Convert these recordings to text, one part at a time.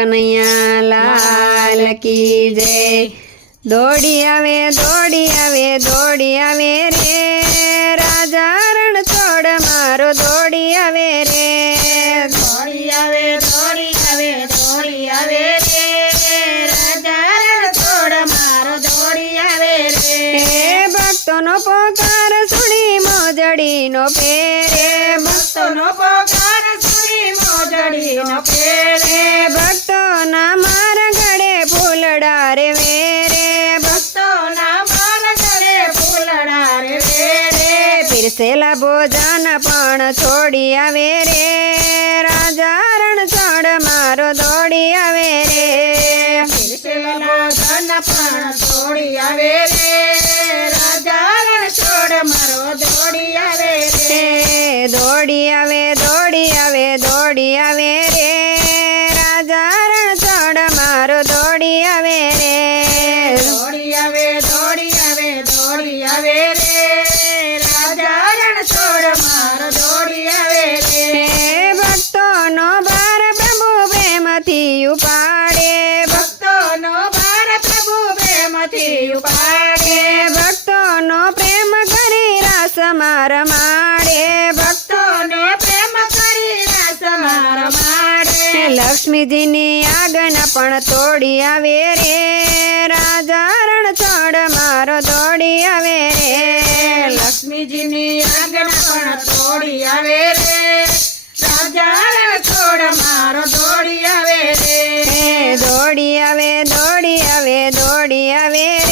કનૈયા લાલ કી જય. દોડી આવે દોડી આવે દોડી આવે રે. રાજા રણ છોડ મારો દોડી આવે રે. દોડી આવે દોડી આવે દોડી આવે રે. રાજા રણ છોડ મારો દોડી આવે રે. ભક્તોનો પોકાર સુણી મોજડીનો પેરે ભક્તોનો પોકાર સુની મોજડીનો પેરે પીરસેલા ભોજન પણ છોડી આવે રે. રાજા રણ છોડ મારો દોડી આવે રે. પીરસેલા પણ છોડી આવે રે. રાજા રણ મારો દોડી આવે રે. દોડી આવે દોડી આવે દોડી આવે રે. ઉપાડે ભક્તોનો ભાર પ્રભુ પ્રેમથી ઉપાડે. ભક્તોનો પ્રેમ કરી રાસ માર માડે. ભક્તોને પ્રેમ કરી રાસ માર માડે. લક્ષ્મીજીની આજ્ઞા પણ તોડી આવે રે. રાજા રણ છોડ મારો દોડી આવે રે. લક્ષ્મીજીની આજ્ઞા પણ તોડી આવે રે. રાજા છોડ મારો દોડી આવે દોડી આવે દોડી આવે દોડી આવે.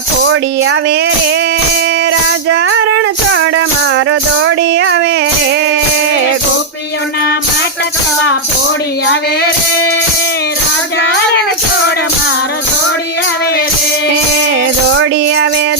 ફોડી આવે રે. રાજા રણ છોડ મારો દોડી આવે રે. ગોપીઓના માટકવા ફોડી આવે રે. રાજા રણ છોડ મારો દોડી આવે રે. દોડી આવે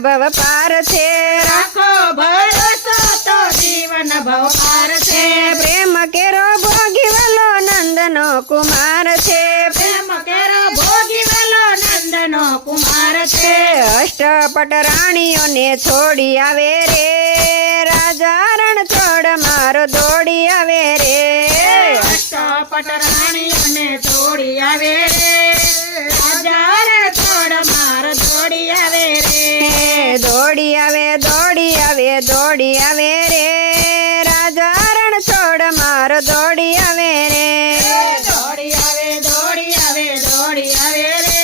ભવ પાર છે. રાખો ભરોસો તો જીવન ભવપાર છે. પ્રેમ કેરો ભોગી વલો નંદનો કુમાર છે. પ્રેમ કેરો ભોગી વેલો નંદનો કુમાર છે. અષ્ટપટ રાણીઓને છોડી આવે રે. રાજા રણ છોડ મારો દોડી આવે રે. અષ્ટપટ રાણીઓને તોડી આવે રે. રાજા રણ છોડ મારો દોડી આવે રે. દોડી આવે દોડી આવે દોડી આવે રે. રાજા રણ છોડ મારો દોડી આવે રે. દોડી આવે દોડી આવે દોડી આવે રે.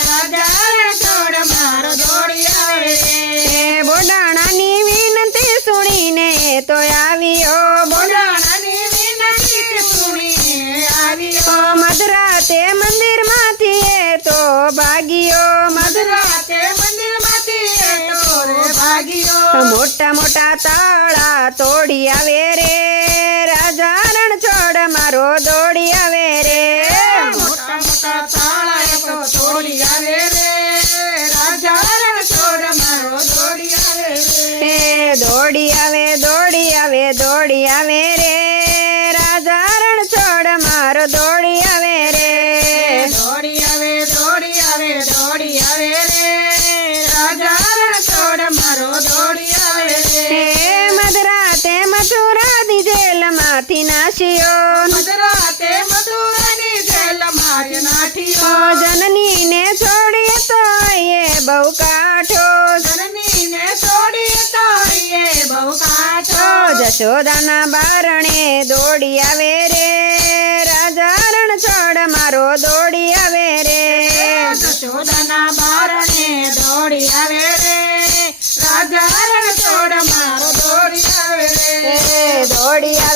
રાજા રે છોડ માર દોડી આવે રે. બોડાણાની વિનંતી સુણીને તો આવ્યો. બોલાણાની વિનંતી સુણીને આવ્યો. મોટા મોટા તાળા તોડી આવે રે. રાજા છોડ મારો દોડી આવે રે. મોટા મોટા તાળા તોડી આવે રે. રાજા રણ છોડ મારો દોડી આવે રે. દોડી આવે દોડી આવે દોડી આવે રે. રાજા રણ છોડ મારો દોડી મધરાતે મધુરાની જેલમાં જ નાઠીઓ જનનીને છોડી તો એ બહુ કાઠો. જનનીને છોડી તો એ બહુ કાઠો. જશોદાના બારણે દોડી આવે રે. રાજા રણ છોડ મારો દોડી આવે રે. જશોદાના બારણે દોડી આવે રે. રાજા રણ છોડ મારો દોડી આવે રે. દોડી આવે